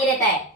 नहीं रहता है।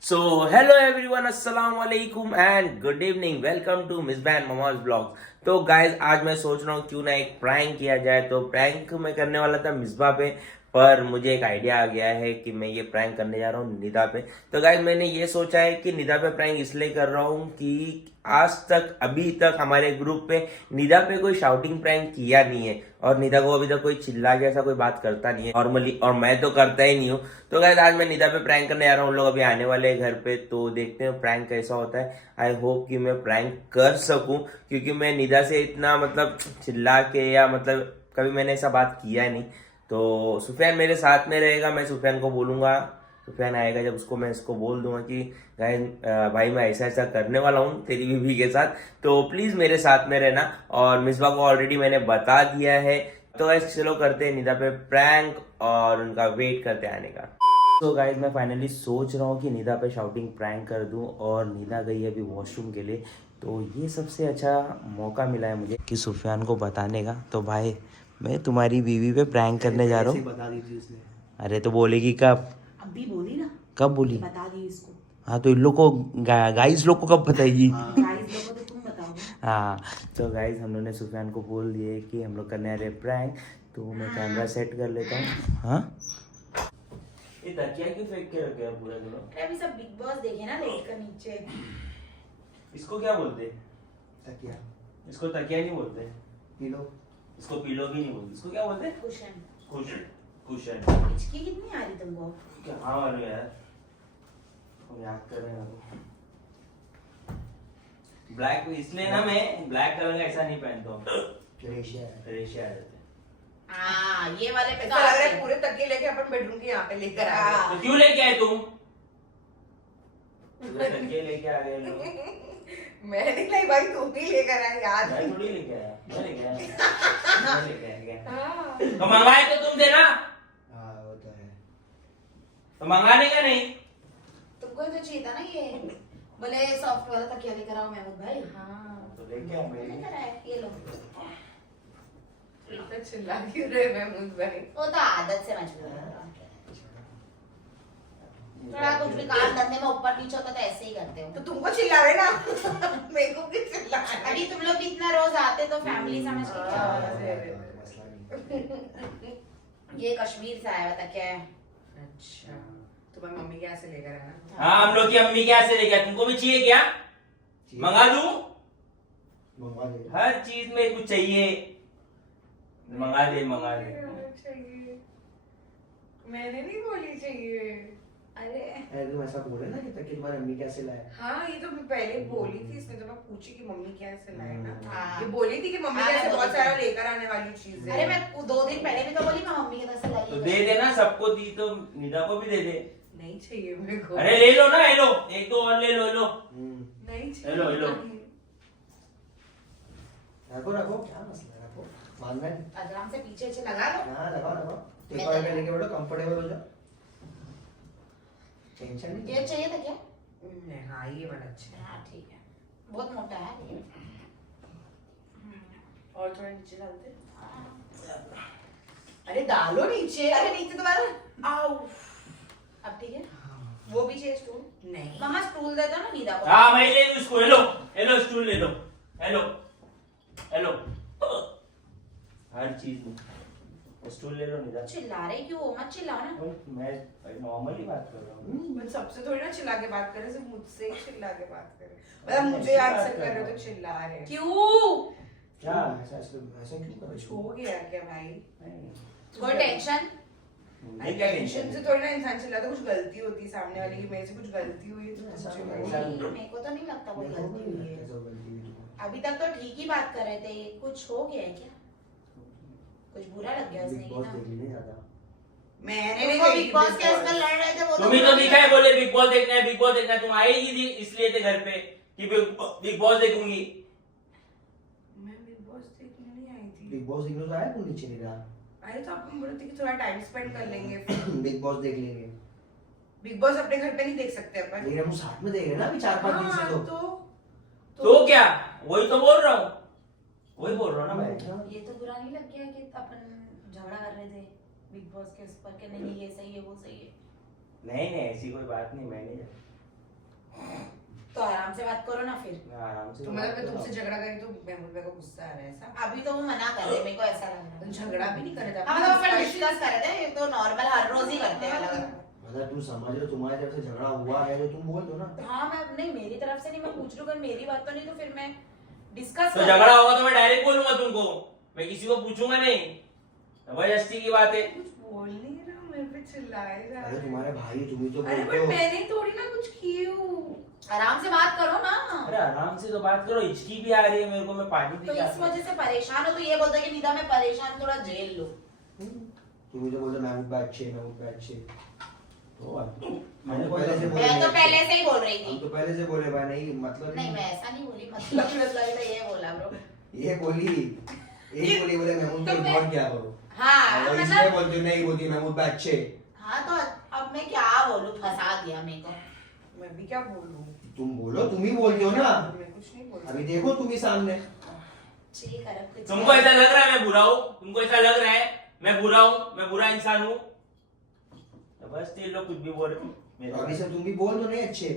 सो हेलो एवरीवन, अस्सलाम वालेकुम and good evening. Welcome to Miss बैन ममाज ब्लॉग। तो गाइज आज मैं सोच रहा हूँ क्यों ना एक प्रैंक किया जाए। तो प्रैंक मैं करने वाला था मिसबा पे, पर मुझे एक आइडिया आ गया है कि मैं ये प्रैंक करने जा रहा हूँ निदा पे। तो गाइज मैंने ये सोचा है कि निदा पे प्रैंक इसलिए कर रहा हूँ कि आज तक अभी तक हमारे ग्रुप पे निदा पे कोई शाउटिंग प्रैंक किया नहीं है और निदा को अभी तक कोई चिल्ला के ऐसा कोई बात करता नहीं है नॉर्मली, और मैं तो करता ही नहीं हूँ। तो गाइस आज मैं निदा पे प्रैंक करने जा रहा हूँ। लोग अभी आने वाले हैं घर पे, तो देखते हैं प्रैंक कैसा होता है। आई होप कि मैं प्रैंक कर सकूं, क्योंकि मैं निदा से इतना मतलब चिल्ला के या मतलब कभी मैंने ऐसा बात किया नहीं। तो सुफियान मेरे साथ में रहेगा, मैं सुफियान को बोलूंगा, सुफियान आएगा जब उसको मैं इसको बोल दूंगा कि भाई मैं ऐसा ऐसा करने वाला हूँ तेरी बीवी के साथ, तो प्लीज मेरे साथ में रहना। और मिसबा को ऑलरेडी मैंने बता दिया है। तो ऐसे चलो करते हैं निदा पे प्रैंक और उनका वेट करते आने का। तो गाइज मैं फाइनली सोच रहा हूँ कि निदा पे शाउटिंग प्रैंक कर दूं, और निदा गई है अभी वॉशरूम के लिए। तो ये सबसे अच्छा मौका मिला है मुझे कि सुफियान को बताने का। तो भाई मैं तुम्हारी बीवी पे प्रैंक करने जा रहा हूँ। बता दी थी उसने। अरे तो बोलेगी कब? अभी बोली ना, कब बोली? बता दी इसको। हाँ तो इन लोग को गाइस लोग को कब बताएगी? गाइस लोगों को तो तुम बताओगे। हाँ तो गाइस हम लोग ने सुफियान को बोल दिए कि हम लोग करने आ रहे प्रैंक। तो मैं कैमरा सेट कर लेता हूँ। हाँ ये तकिया क्यों फेंक के रख गया पूरा दोनों? अभी सब बिग बॉस देखे ना, लेट कर नीचे। इसको क्या बोलते? तकिया। इसको तकिया नहीं बोलते, पिलो। इसको पिलो भी नहीं बोलते, इसको क्या बोलते? कुशन। कुशन। कुशन। हिचकी कितनी आ रही तुमको? क्या? हाँ मालूम यार, हम याद कर रहे हैं। ब्लैक इसलिए ना मैं ब्लैक कलर का ऐसा नहीं पहनता हूँ, रेशिया रहते। हाँ ये वाले पे तो लग रहा है पूरे तकिए लेके अपन बेडरूम के यहाँ पे लेकर आ गए। तो क्यों लेके आए तुम? पूरे तकिए लेके आ गए लोग। मैं नहीं लाई भाई, तुम ही लेकर आए यार। मैं थोड़ी लेके आया, मैं लेके आया। मैं लेके आया क्या? हाँ। तो मंगाए तो तुम थे ना? हाँ वो तो है। तो मंगाने का नहीं? तुमको तो चाहिए था ना ये, बोले सॉफ्ट वाला तकिया लेकर आओ महमूद भाई। हाँ तो लेके आ मैं। लेकर आए, ये लो। इतना चिल्ला क्यों रहे महमूद भाई? वो तो आदत से मजबूर है। थोड़ा कुछ भी काम धंधे में ऊपर नीचे होता तो ऐसे ही करते हो। तो तुमको चिल्ला रहे ना। मेरे को भी चिल्ला रहे। अभी तुम लोग भी इतना रोज आते तो फैमिली समझ के क्या होगा। मसला नहीं। ये कश्मीर से आया हुआ तकिया है। अच्छा, तुम्हारी मम्मी क्या से लेकर आना? हाँ हम लोग की अम्मी क्या से लेके आए? तुमको भी चाहिए क्या? मंगा दूं? मंगवा दे। हर चीज में कुछ चाहिए, मंगा दे मंगा दे। चाहिए। मैंने नहीं बोली चाहिए। अरे तुम ऐसा बोले ना कि तकिया तुम्हारी अम्मी कैसे लाए। हाँ ये तो मैं पहले बोली थी, इसने तो मैं पूछी कि मम्मी क्या से लाए ना। हाँ। ये बोली थी कि मम्मी हाँ, कैसे मैं बहुत बोली सारा थी। लेकर आने वाली चीज अरे मैं 2 दिन पहले भी तो बोली मैं मम्मी के तरफ से लाई तो है। दे देना, सबको दी तो निदा को भी दे दे। नहीं चाहिए मेरे को। अरे ले लो ना, ले लो, एक दो और ले लो, लो। नहीं चाहिए। Hello, hello. रखो रखो, क्या मसला है, रखो। मानना है। आराम से पीछे से लगा लो। हाँ लगाओ लगाओ। मैं टेबल पे तो- लेके बैठो, कंफर्टेबल हो जाओ। टेंशन नहीं। ये चाहिए था क्या? हाँ ये वाला अच्छा है। हाँ ठीक है, बहुत मोटा है ये। और थोड़ा नीचे डालते। हाँ। अरे डालो नीचे। अरे नीचे दोबारा। आओ। अब ठीक है। वो भी चाहिए स्टूल? नहीं। मम्मा स्टूल दे दो ना निदा को। हाँ मैं ले लूं इसको, हेलो हेलो स्टूल ले लो, हेलो हेलो। हर चीज में स्टूल ले लो निदा। चिल्ला रहे क्यों? मत चिल्लाओ ना। मैं नॉर्मली बात कर रहा हूँ। मैं सबसे थोड़ी ना चिल्ला के बात कर रहे, सिर्फ मुझसे ही चिल्ला के बात कर रहे। मतलब मुझे आंसर कर रहे हो तो चिल्ला रहे। क्यों? क्या ऐसा ऐसा क्यों कर कुछ रहे हो हो? गया क्या भाई? कोई टेंशन? मुझे क्या टेंशन टेंशन से है? थोड़ी ना इंसान चिल्लाता, कुछ गलती होती है सामने वाले की, मेरे से कुछ गलती हुई तो ऐसा मुझे नहीं, गलती- ऐसा मेरे को तो नहीं लगता कोई मेरे को गलती नहीं हुई है। लगता ऐसा गलती हुई तुम्हारी। अभी तक तो ठीक ही बात कर रहे थे, कुछ हो गया है क्या? कुछ बुरा लग गया उसने बिग की बॉस ना? देख ली नहीं ज्यादा। मैंने नहीं तुमको देखी बिग बॉस Big के आजकल Boss। लड़ रहे थे वो तो तुम्हें तो दिखा है, बोले बिग बॉस देखना है, बिग बॉस देखना है। तुम आएगी थी इसलिए थे घर पे कि बिग बॉस देखूंगी। मैं बिग बॉस देखने नहीं आई थी। बिग बॉस देखने तो आया तू नीचे नहीं रहा। अरे तो आपको बोले थे कि थोड़ा टाइम स्पेंड कर लेंगे। बिग बॉस देख लेंगे। बिग बॉस अपने घर पे नहीं देख सकते अपन। लेकिन हम साथ में देख रहे हैं ना अभी 4-5 दिन से हाँ, तो। तो क्या, वही तो बोल रहा हूँ। वही बोल रहा हूँ ना भाई। ये तो बुरा नहीं लग गया कि अपन झगड़ा कर रहे थे बिग बॉस के उस पर कि नहीं ये सही है वो सही है। नहीं नहीं ऐसी कोई बात नहीं, मैं नहीं जाता। तो आराम से बात करो ना फिर। मैं आराम से तो मतलब मैं तुमसे झगड़ा करी तो महमूद भाई को गुस्सा आ रहा है ऐसा? अभी तो वो मना कर रहे, मेरे को ऐसा लग रहा तो है। झगड़ा भी नहीं करे थे हाँ मतलब अपन डिस्कस कर रहे थे, ये तो नॉर्मल हर रोज ही करते हैं अलग अलग। मतलब तुम समझ रहे हो, तुम्हारी तरफ से झगड़ा हुआ है तो तुम बोल दो ना। हाँ मैं नहीं, मेरी तरफ से नहीं, मैं पूछ रही हूँ, अगर मेरी बात तो नहीं तो फिर मैं डिस्कस तो झगड़ा होगा तो मैं डायरेक्ट बोलूंगा तुमको, मैं किसी को पूछूंगा नहीं। जबरदस्ती की बात है। कुछ बोल नहीं रहा, मेरे पे चिल्लाए जा अरे रहे तुम्हारे भाई तुम ही तो अरे बोलते बट हो। मैंने थोड़ी ना कुछ की हूँ। आराम से बात करो ना। अरे आराम से तो बात करो, हिचकी भी आ रही है मेरे को, मैं पानी तो पी इस वजह से परेशान हो तो ये बोलते कि निदा मैं परेशान, थोड़ा झेल लो। तुम ही तो बोलते महमूद भाई अच्छे, महमूद भाई अच्छे। मैंने हम पहले से बोले मैं तो नहीं पहले अच्छे। से ही बोल रही हम थी। तो पहले से बोले भाई, नहीं मतलब नहीं मैं ऐसा नहीं बोली, मतलब ये बोला ब्रो। ये बोली, एक बोली बोले महमूद को तो मैं- इग्नोर किया करो। हाँ और इसलिए मतलब बोलती हूँ, नहीं बोलती महमूद भाई अच्छे। हाँ तो अब मैं क्या बोलूं, फंसा दिया मेरे को। मैं भी क्या बोलूँ? तुम बोलो, तुम ही बोलते हो ना। मैं कुछ नहीं बोल अभी देखो तुम ही सामने। ठीक है अब कुछ तुमको ऐसा लग रहा है मैं बुरा हूँ? तुमको ऐसा लग रहा है मैं बुरा हूँ, मैं बुरा इंसान हूँ? तो बस ये लोग कुछ भी बोल रहे मेरे अभी बारे से तुम भी बोल दो नहीं अच्छे।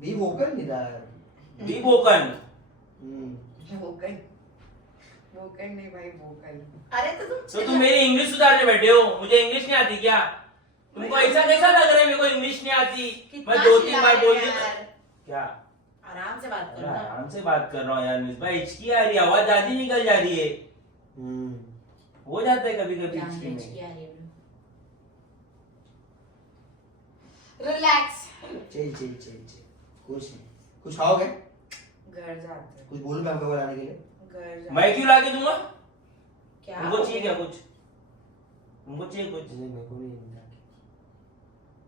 बी वोकल निदार। में। Be woken. वोकल नहीं भाई, वोकल। अरे तो तो तुम मेरी इंग्लिश सुधारने बैठे हो, मुझे इंग्लिश नहीं आती क्या? तुमको ऐसा कैसा लग रहा है मेरे को इंग्लिश नहीं आती? कितना मैं 2-3 बार बोल चिल्ला दी रहे हो यार। क्या? आराम से बात अरे करो ना। आराम से बात कर रहा हूँ यार मिस भाई, हिचकी आ रही है, आवाज ज्यादा निकल जा रही है। हो जाता है कभी कभी हिचकी में। रिलैक्स। चल चल चल चल, कुछ नहीं। कुछ खाओगे? घर जाते हैं, कुछ बोलूं मैं आपको बनाने के लिए? घर जाते मैं क्यों लाके दूंगा? क्या तुमको चाहिए क्या कुछ? तुमको चाहिए कुछ? नहीं, मेरे को नहीं मिला।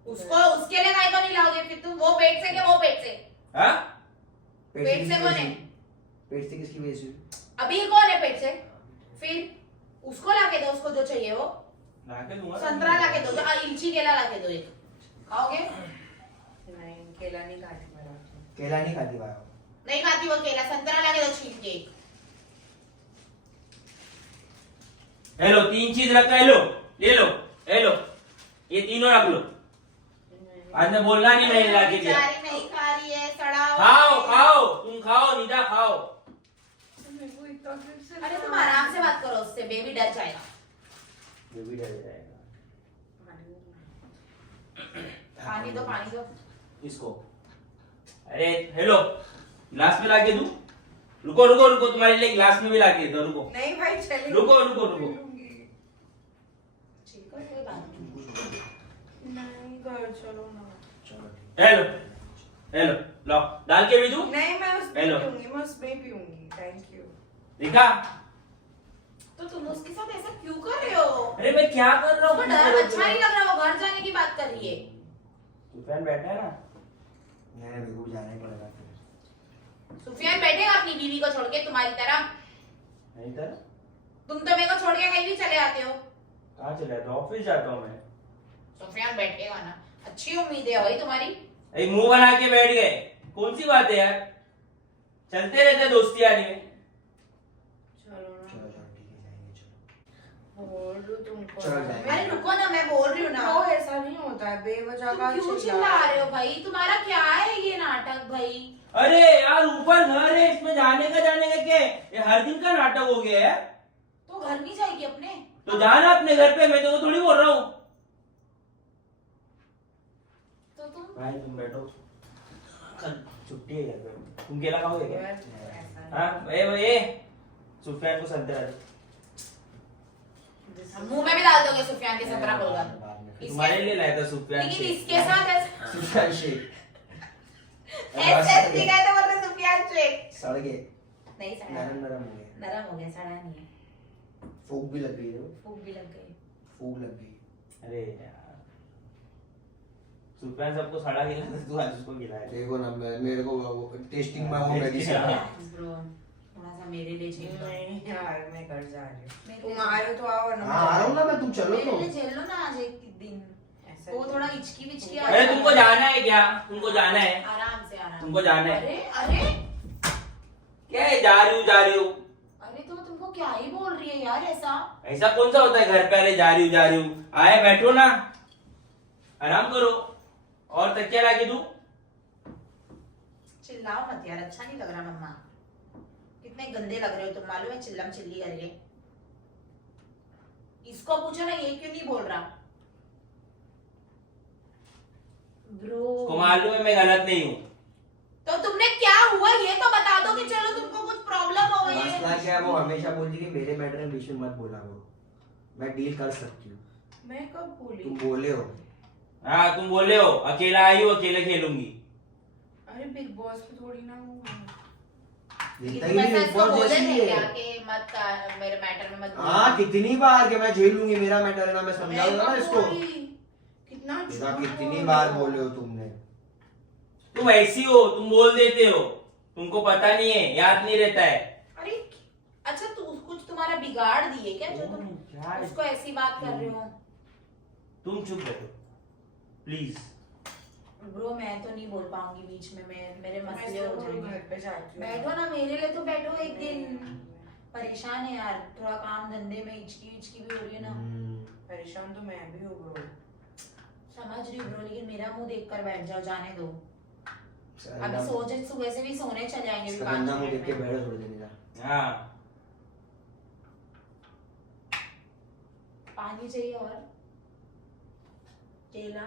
उसको उसके लिए काय को नहीं लाओगे फिर तुम? वो पेट से क्या वो पेट से? हाँ? पेट से किसकी कौन वजह है? पेट से किसकी वजह से? अभी कौन है पेट से? फिर उसको लाके दो, उसको जो चाहिए वो। लाके दूंगा। संतरा लाके दो, इलची केला लाके दो एक। खाओगे? नहीं, केला नहीं खाती मैं रात में। केला नहीं खाती भाई। नहीं खाती वो केला, संतरा लाके दो छील के। हेलो 3 चीज रखा है, लो ले लो, हेलो ये तीनों रख लो। आज मैं बोलना नहीं, मैंने लाके दिया। बेचारी नहीं खा रही है, सड़ा हुआ खाओ है। खाओ, तुम खाओ निदा खाओ। मेरे को इतना फिर से अरे तुम आराम से बात करो उससे, बेबी डर जाएगा। बेबी डर जाएगा। पानी दो, पानी दो। इसको अरे हेलो गिलास में लाके दूं? रुको रुको रुको, तुम्हारे लिए गिलास में भी लाके दो, रुको नहीं भाई चलेगी। रुको रुको रुको। ठीक है कोई बात नहीं। नहीं, घर चलो ना। चलो ठीक हेलो हेलो लो डाल के भी दूं? नहीं, मैं उसमें हेलो। पीऊंगी, मैं उसमें पीऊंगी। Thank you. देखा? तो तुम उसके साथ ऐसा क्यों कर रहे हो? अरे मैं क्या कर रहा उसको हूँ? डर अच्छा नहीं लग रहा, वो घर जाने की बात कर रही है। सुफियान बैठा है ना? है। नहीं, मेरे को भी जाना ही पड़ेगा फिर। सुफियान बैठेगा अपनी बीवी को छोड़ के तुम्हारी तरह? नहीं था? तुम तो मेरे को छोड़ के कहीं भी चले आते हो। कहाँ चला था? ऑफिस जाता हूँ मैं। सुफियान बैठेगा ना, अच्छी उम्मीद है भाई तुम्हारी। एक मुंह बना के बैठ गए, कौन सी बात है यार? चलते रहते दोस्ती यारी में। चलो ना। चलो चलो ठीक है, जाएंगे चलो। बोल रही हूँ तुमको। चलो जाएंगे। अरे रुको ना, मैं बोल रही हूँ ना। वो ऐसा नहीं होता है, बेवजह तुम का क्यों चिल्ला रहे हो भाई? तुम्हारा क्या है ये नाटक भाई? अरे यार ऊपर घर है, इसमें जाने का क्या है? ये हर दिन का नाटक हो गया है। तो घर नहीं जाएगी अपने? तो जाना अपने घर पे, मैं तो थोड़ी बोल रहा हूँ। तो तुम भाई तुम बैठो, कल छुट्टी है घर पे। तुम केला खाओगे क्या? यार, ऐसा नहीं। हाँ ए सुफियान को संतरा दे। मुंह में भी डाल दोगे सुफियान के संतरा बोलकर? बाद में। इसके- तुम्हारे लिए लाया था सुफियान लेकिन से। इसके साथ ऐसे सुफियान शेख। ऐसे दिखाई तो बोल रहे सुफियान शेख। सड़ गए, नहीं सड़ा, नरम नरम हो गए। नरम हो गया, सड़ा नहीं है। फूक भी लग गई है वो, फूक भी लग गई। फूक लग गई। अरे यार सुफियान सबको सड़ा गिला था, तू आज उसको गिलाया। देखो ना, मेरे को टेस्टिंग में हूँ मेडिसिन। ब्रो थोड़ा सा मेरे लिए झेल लो। नहीं यार, मैं घर जा रही हूँ। मेरे तुम लिए- आ रहे हो तो आओ ना। हाँ आ रहा हूँ ना मैं, तुम चलो मेरे तो। लिए झेल लो ना आज एक दिन। ऐसा वो नहीं। थोड़ा हिचकी विचकी आ अरे जाएगा। तुमको जाना है क्या? तुमको जाना है? आराम से, आराम तुमको जाना है? अरे अरे क्या है जा रही हूँ? अरे तो तुमको क्या ही बोल रही है यार ऐसा? ऐसा कौन सा होता है घर पे? अरे जा रही हूँ। आए बैठो ना, आराम करो और तकिया ला के दूं? चिल्लाओ मत यार, अच्छा नहीं लग रहा मम्मा। कितने गंदे लग रहे हो तुम, मालूम है? चिल्लम चिल्ली करके। इसको पूछो ना, ये क्यों नहीं बोल रहा? ब्रो उसको मालूम है मैं गलत नहीं हूँ। तो तुमने क्या हुआ ये तो बता दो कि चलो तुमको कुछ प्रॉब्लम हो गई मसला है। क्या है, वो हमेशा बोलती कि मेरे मैटर में बीच में मत बोला वो, मैं डील कर सकती हूँ। मैं कब बोली? तुम बोले हो। हाँ तुम बोले हो अकेला आई हो, अकेले खेलूंगी। अरे बिग बॉस में थोड़ी ना हूँ। मिलता तुम ही ऐसा नहीं, इसको बहुत बोले जैसी थे है। क्या कि मत मेरे मैटर में मत बोलो? हाँ कितनी बार कि मैं झेल लूंगी, मेरा मैटर है ना, मैं समझाऊंगा ना मैं कब इसको। बोली? कितना बेटा झूठ कितनी बोल बार रहे हो। बोले हो तुमने। तुम ऐसी हो, तुम बोल देते हो, तुमको पता नहीं है, याद नहीं रहता है। अरे अच्छा, तू कुछ तुम्हारा बिगाड़ दिए क्या जो तुम क्या? उसको ऐसी बात कर रहे हो? तुम चुप बैठो प्लीज। ब्रो मैं तो नहीं बोल पाऊंगी बीच में, मेरे मैं मसले हो इसको जाएंगे। घर पे जाती हूँ। बैठो ना, मेरे लिए तो बैठो एक दिन। परेशान है यार, थोड़ा काम धंधे में हिचकी भी हो रही है ना। परेशान तो मैं भी हूँ ब्रो। समझ रही हूँ ब्रो, लेकिन मेरा मुंह देखकर बैठ जाओ, जाने दो। अभी सोचे सुबह से भी सोने चले जाएंगे अभी 5 मुंह देख के मिनट में। बैठो थोड़ी देर मेरा। हाँ पानी चाहिए और केला?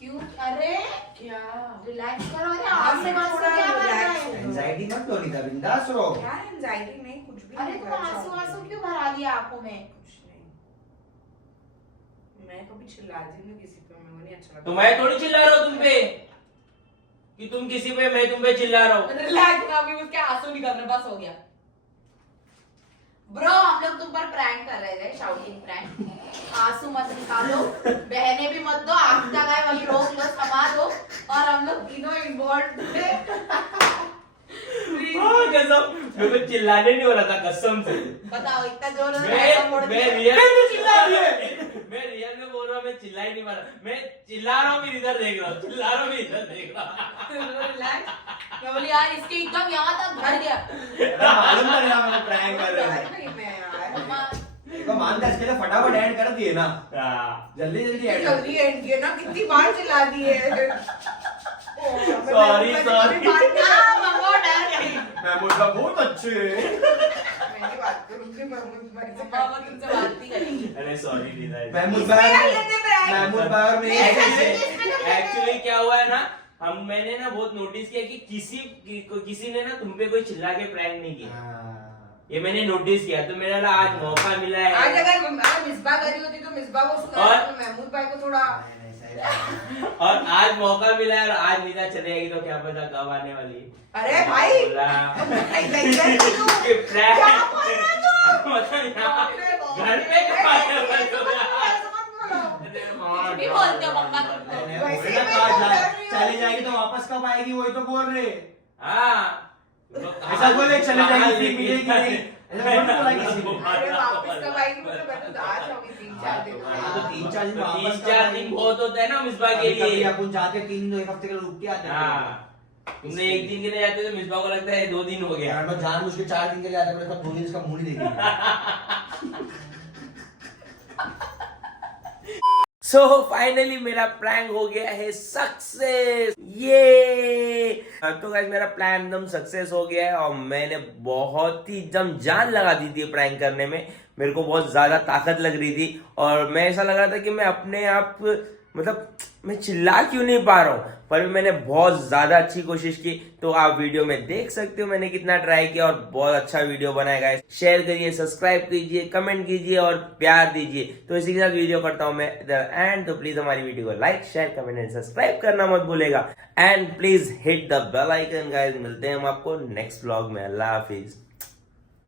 क्यों? अरे क्या? रिलैक्स करो। अरे आंसू आंसू थोड़ा क्या कर रहा relax है? हो। एंजाइटी मत लो नीता, बिंदास रहो। क्या एंजाइटी नहीं, कुछ भी अरे नहीं तुम कर आंसू सकती। आंसू क्यों भरा लिया आंखों में? कुछ नहीं। मैं कभी चिल्लाती नहीं किसी पे, मेरे को नहीं अच्छा लगता। तो मैं थोड़ी चिल्ला रहा हूँ तुम पे कि तुम किसी पे, मैं तुम पे चिल्ला रहा हूँ। रिलैक्स ना, अभी उसके आंसू निकल रहे, बस हो गया। ब्रो हम लोग तुम पर प्रैंक कर रहे थे, शाउटिंग प्रैंक। आंसू मत निकालो, बहने भी मत दो, आंख तक है वही रोक लो, थमा दो, और हम लोग तीनों इन्वॉल्व थे। हाँ, कसम मेरे को चिल्लाने नहीं हो रहा था, कसम से। बताओ इतना जोर से ऐसा मोड़ मैं दिया। रियल में चिल्ला रही है, मैं रियल में बोल रहा हूँ, मैं चिल्ला ही नहीं पा रहा। मैं चिल्ला रहा हूँ फिर इधर देख रहा हूँ, चिल्ला रहा हूँ फिर इधर देख रहा हूँ। रिलैक्स। मैं बोली यार इसके एकदम यहाँ तक भर गया। मालूम था ना मैं प्रैंक कर रहे यार थे। नहीं मैं यार। मम्मा, देखो मानता इसके लिए फटाफट ऐड कर दिए ना, हाँ। जल्दी जल्दी ऐड जल्दी एंड किया ना, कितनी बार चिल्ला दिए। Sorry, sorry। मम्मा डर गई। महमूद का बहुत अच्छे। मैं बात करूंगी मम्मा तुमसे बात नहीं करेंगी। अरे सॉरी रीता। महमूद इसमें भाई, लेते प्रैंक। महमूद भाई और मैं एक्चुअली क्या हुआ है ना, मैंने ना बहुत नोटिस किया कि किसी ने ना तुम पे कोई चिल्ला के प्रैंक नहीं किया। ये मैंने नोटिस किया, तो मेरा ना आज मौका मिला है। आज अगर मिसबा करी होती तो मिसबा को सुना, और? तो महमूद भाई को थोड़ा और आज मौका मिला है, और आज नीता चले जाएगी तो क्या पता कब आने वाली है। अरे भाई बोला क्या कि प्रैंक बोल रहा है तू? मतलब यहाँ घर पे ऐसे खाने मत वाले बोलो। कुछ भी बोलते हो मम्मा तुम। वैसे बोले ना ही कहा मैं बोल जा- रही हूँ। चली जाएगी तो वापस कब आएगी, वही तो बोल रहे। हाँ ऐसा बोले चली जाएगी फिर मिलेगी नहीं, ऐसा बोल बोला किसी ने। अरे वापस कब आएगी, मतलब मैं तो आज आऊंगी 3-4 दिन में। हाँ, तो 3-4 दिन तो वापस 3-4 दिन बहुत होता है ना मिसबा के कभी लिए। अपन जाते 3 दिन 1 हफ्ते के लिए रुक के आते हैं। हाँ तुमने 1 दिन के लिए जाते तो मिसबा को लगता है 2 दिन हो गया। यार मैं जान मुझके 4 दिन के लिए आता हूं, 2 दिन इसका मुंह नहीं देखेंगे। सो फाइनली मेरा प्रैंक हो गया है सक्सेस, ये तो गाइस मेरा प्लान एकदम सक्सेस हो गया है, और मैंने बहुत ही एकदम जान लगा दी थी प्रैंक करने में। मेरे को बहुत ज्यादा ताकत लग रही थी, और मैं ऐसा लग रहा था कि मैं अपने आप मतलब मैं चिल्ला क्यों नहीं पा रहा हूँ, पर मैंने बहुत ज्यादा अच्छी कोशिश की। तो आप वीडियो में देख सकते हो मैंने कितना ट्राई किया, और बहुत अच्छा वीडियो बनाया गाइस। शेयर करिए, सब्सक्राइब कीजिए, कमेंट कीजिए और प्यार दीजिए। तो इसी के साथ वीडियो करता हूँ मैं इधर एंड। तो प्लीज हमारी वीडियो को like, share, comment and subscribe करना मत भूलेगा, and please hit the bell icon guys. मिलते हैं हम आपको नेक्स्ट व्लॉग में। अल्लाह हाफिज।